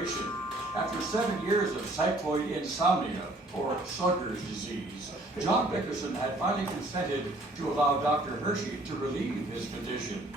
operation. After 7 years of cycloid insomnia, or Slugger's disease, John Bickerson had finally consented to allow Dr. Hershey to relieve his condition.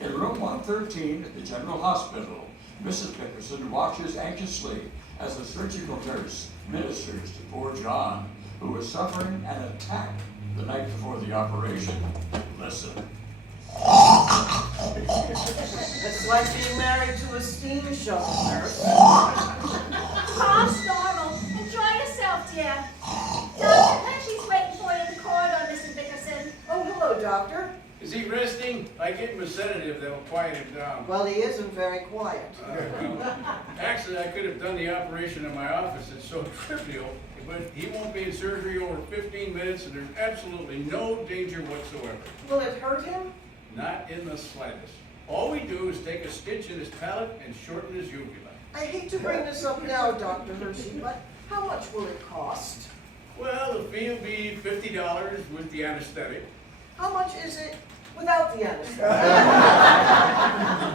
In room 113 at the General Hospital, Mrs. Bickerson watches anxiously as the surgical nurse ministers to poor John, who was suffering an attack the night before the operation. Listen. It's like being married to a steam shovel, nurse. Calm's normal. Enjoy yourself, dear. Dr. Hershey's waiting for you in the corridor, Mrs. Bickerson. Oh, hello, doctor. Is he resting? I gave him a sedative that'll quiet him down. Well, he isn't very quiet. Well, actually, I could have done the operation in my office. It's so trivial, but he won't be in surgery over 15 minutes, and there's absolutely no danger whatsoever. Will it hurt him? Not in the slightest. All we do is take a stitch in his palate and shorten his uvula. I hate to bring this up now, Dr. Hershey, but how much will it cost? Well, the fee will be $50 with the anesthetic. How much is it without the anesthetic?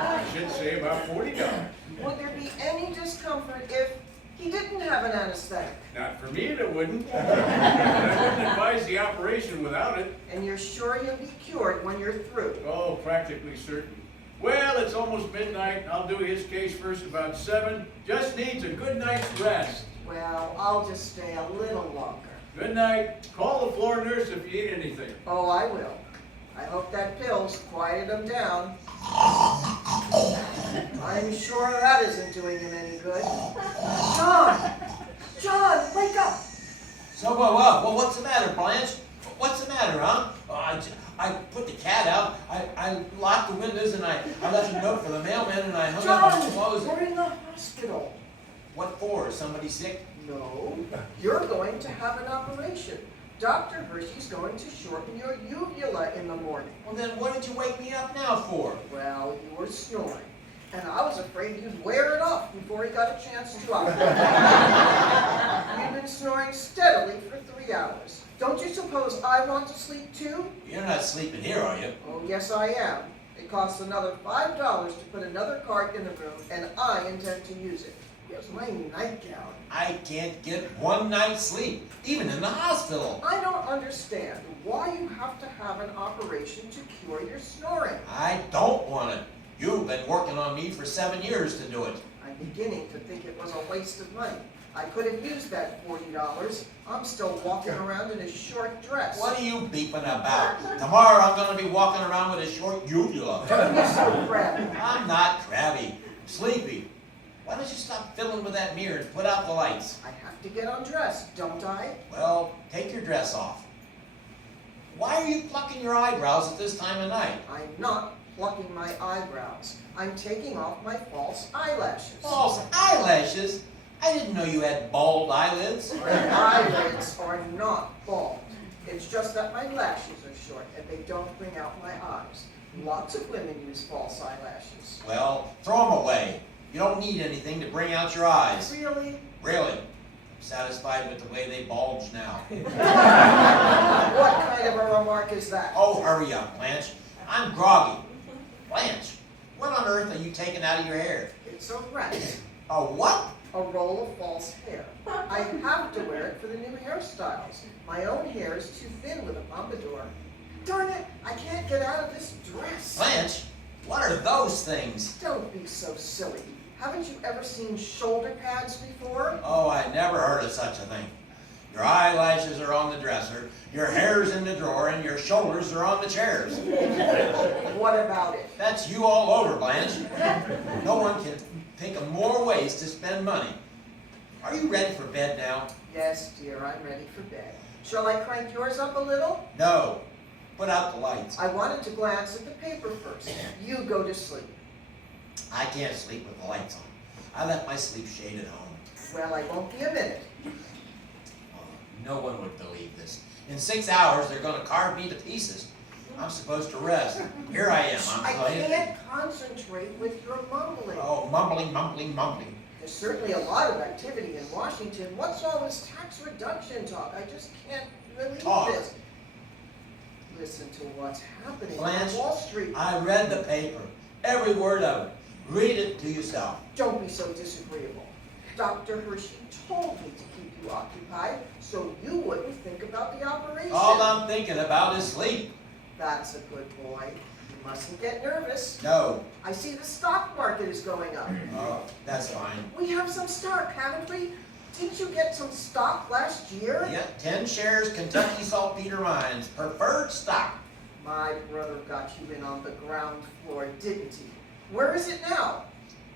I should say about $40. Would there be any discomfort if he didn't have an anesthetic? Not for me, it wouldn't. But I wouldn't advise the operation without it. And you're sure you'll be cured when you're through? Oh, practically certain. Well, it's almost midnight. I'll do his case first about 7. Just needs a good night's rest. Well, I'll just stay a little longer. Good night. Call the floor nurse if you need anything. Oh, I will. I hope that pill's quieted him down. I'm sure that isn't doing him any good. John! John, wake up! So, well, what's the matter, Blanche? What's the matter, huh? I put the cat out, I locked the windows, and I left a note for the mailman, and I hung up my clothes. John, we're in the hospital. What for? Is somebody sick? No, you're going to have an operation. Dr. Hershey's going to shorten your uvula in the morning. Well, then what did you wake me up now for? Well, you were snoring, and I was afraid you'd wear it off before he got a chance to operate. You've been snoring steadily for 3 hours. Don't you suppose I want to sleep too? You're not sleeping here, are you? Oh, yes I am. It costs another $5 to put another cart in the room, and I intend to use it. Here's my nightgown. I can't get one night's sleep, even in the hospital. I don't understand why you have to have an operation to cure your snoring. I don't want it. You've been working on me for 7 years to do it. I'm beginning to think it was a waste of money. I could have used that $40. I'm still walking around in a short dress. What are you beeping about? Tomorrow I'm going to be walking around with a short uvula. Don't be so crabby. I'm not crabby. I'm sleepy. Why don't you stop fiddling with that mirror and put out the lights? I have to get undressed, don't I? Well, take your dress off. Why are you plucking your eyebrows at this time of night? I'm not plucking my eyebrows. I'm taking off my false eyelashes. False eyelashes? I didn't know you had bald eyelids. My eyelids are not bald. It's just that my lashes are short and they don't bring out my eyes. Lots of women use false eyelashes. Well, throw them away. You don't need anything to bring out your eyes. Really? Really? I'm satisfied with the way they bulge now. What kind of a remark is that? Oh, hurry up, Blanche. I'm groggy. Blanche, what on earth are you taking out of your hair? It's a rat. A what? A roll of false hair. I have to wear it for the new hairstyles. My own hair is too thin with a pompadour. Darn it, I can't get out of this dress. Blanche, what are those things? Don't be so silly. Haven't you ever seen shoulder pads before? Oh, I never heard of such a thing. Your eyelashes are on the dresser, your hair's in the drawer, and your shoulders are on the chairs. What about it? That's you all over, Blanche. No one can think of more ways to spend money. Are you ready for bed now? Yes, dear, I'm ready for bed. Shall I crank yours up a little? No. Put out the lights. I wanted to glance at the paper first. You go to sleep. I can't sleep with the lights on. I left my sleep shade at home. Well, I won't be a minute. Oh, no one would believe this. In 6 hours, they're going to carve me to pieces. I'm supposed to rest. Here I am. I can't concentrate with your mumbling. Oh, mumbling, mumbling, mumbling. There's certainly a lot of activity in Washington. What's all this tax reduction talk? I just can't believe this. Listen to what's happening Blanche, on Wall Street. I read the paper. Every word of it. Read it to yourself. Don't be so disagreeable. Dr. Hershey told me to keep you occupied so you wouldn't think about the operation. All I'm thinking about is sleep. That's a good boy. You mustn't get nervous. No. I see the stock market is going up. Oh, that's fine. We have some stock, haven't we? Didn't you get some stock last year? Yeah, 10 shares Kentucky Saltpeter Mines, preferred stock. My brother got you in on the ground floor, didn't he? Where is it now?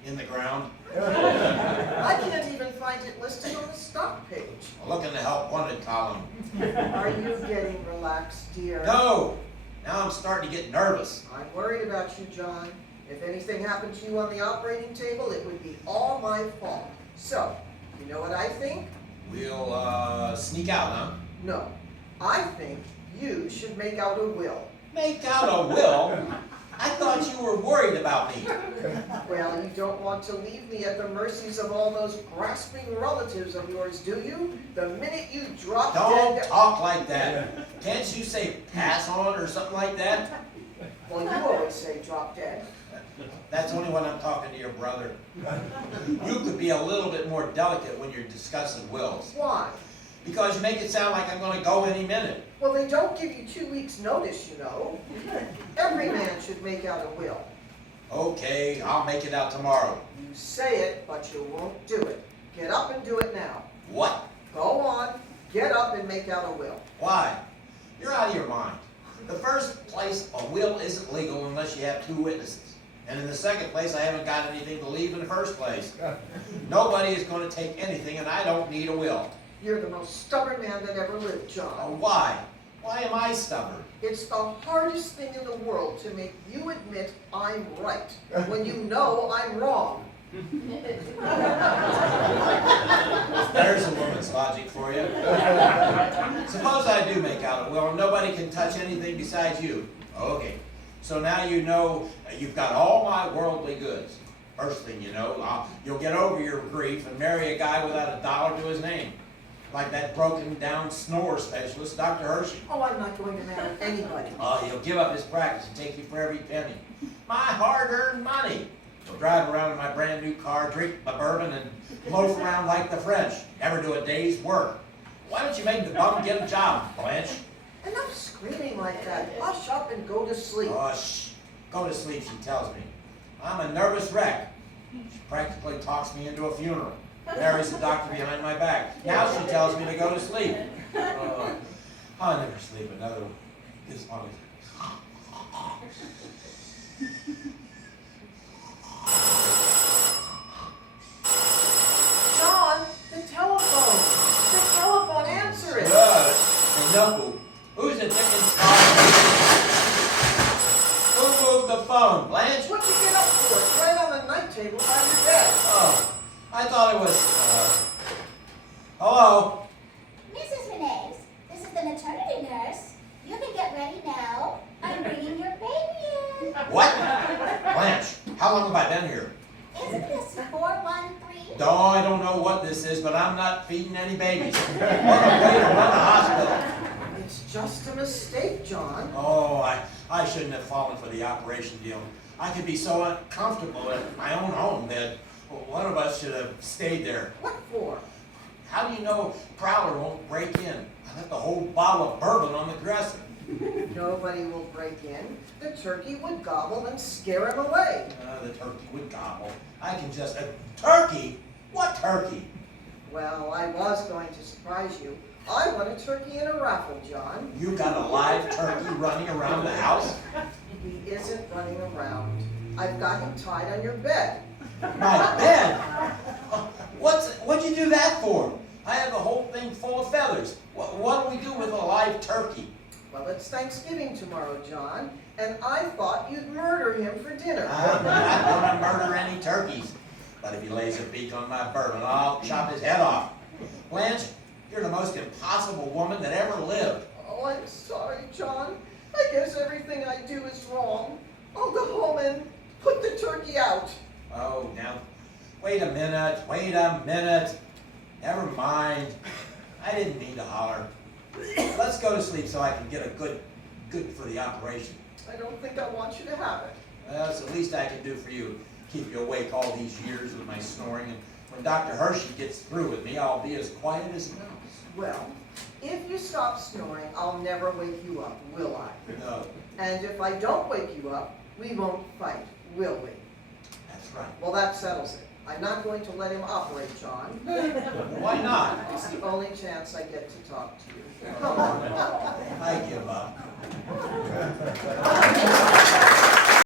In the ground. I can't even find it listed on the stock page. Look in the help wanted column. Are you getting relaxed, dear? No! Now I'm starting to get nervous. I'm worried about you, John. If anything happened to you on the operating table, it would be all my fault. So, you know what I think? We'll, sneak out, huh? No. I think you should make out a will. Make out a will? I thought you were worried about me. Well, you don't want to leave me at the mercies of all those grasping relatives of yours, do you? The minute you drop Don't dead... talk like that. Can't you say pass on or something like that? Well, you always say drop dead. That's only when I'm talking to your brother. You could be a little bit more delicate when you're discussing wills. Why? Because you make it sound like I'm going to go any minute. Well, they don't give you 2 weeks' notice, you know. Every man should make out a will. Okay, I'll make it out tomorrow. You say it, but you won't do it. Get up and do it now. What? Go on, get up and make out a will. Why? You're out of your mind. In the first place, a will isn't legal unless you have 2 witnesses. And in the second place, I haven't got anything to leave in the first place. Nobody is going to take anything, and I don't need a will. You're the most stubborn man that ever lived, John. Why? Why am I stubborn? It's the hardest thing in the world to make you admit I'm right when you know I'm wrong. There's a woman's logic for you. Suppose I do make out a will and nobody can touch anything besides you. Okay, so now you know you've got all my worldly goods. First thing you know, you'll get over your grief and marry a guy without a dollar to his name. Like that broken down snore specialist, Dr. Hershey. Oh, I'm not going to marry anybody. He'll give up his practice and take you for every penny. My hard-earned money. He'll drive around in my brand new car, drink my bourbon, and loaf around like the French. Never do a day's work. Why don't you make the bum get a job, Blanche? Enough screaming like that. Hush up and go to sleep. Shh. Go to sleep, she tells me. I'm a nervous wreck. She practically talks me into a funeral. Marries the doctor behind my back. Now she tells me to go to sleep. I'll never sleep another one this long as... John, the telephone. The telephone, answer it. No. Who's the dickens calling? Who moved the phone? Blanche? What'd you get up for? It's right on the night table by your bed. Oh, I thought it was, hello? Mrs. Renees, this is the maternity nurse. You can get ready now. I'm bringing your baby in. What? Blanche, how long have I been here? Isn't this 413? No, I don't know what this is, but I'm not feeding any babies. What a way to run a hospital. It's just a mistake, John. Oh, I shouldn't have fallen for the operation deal. I could be so uncomfortable at my own home that one of us should have stayed there. What for? How do you know Prowler won't break in? I left a whole bottle of bourbon on the dresser. Nobody will break in. The turkey would gobble and scare him away. The turkey would gobble. I can just... turkey? What turkey? Well, I was going to surprise you. I won a turkey in a raffle, John. You got a live turkey running around the house? He isn't running around. I've got him tied on your bed. My bed? What'd you do that for? I have the whole thing full of feathers. What do we do with a live turkey? Well, it's Thanksgiving tomorrow, John, and I thought you'd murder him for dinner. I'm not going to murder any turkeys. But if he lays a beak on my bourbon, I'll chop his head off. Blanche, you're the most impossible woman that ever lived. Oh, I'm sorry, John. I guess everything I do is wrong. I'll go home and put the turkey out. Oh, now, wait a minute. Never mind. I didn't mean to holler. Let's go to sleep so I can get a good for the operation. I don't think I want you to have it. Well, it's the least I can do for you. keep you awake all these years with my snoring. And when Dr. Hershey gets through with me, I'll be as quiet as a mouse. Well, if you stop snoring, I'll never wake you up, will I? No, And if I don't wake you up, we won't fight, will we? that's right. Well, that settles it. I'm not going to let him operate, John. Why not? It's the only chance I get to talk to you. Come on. I give up.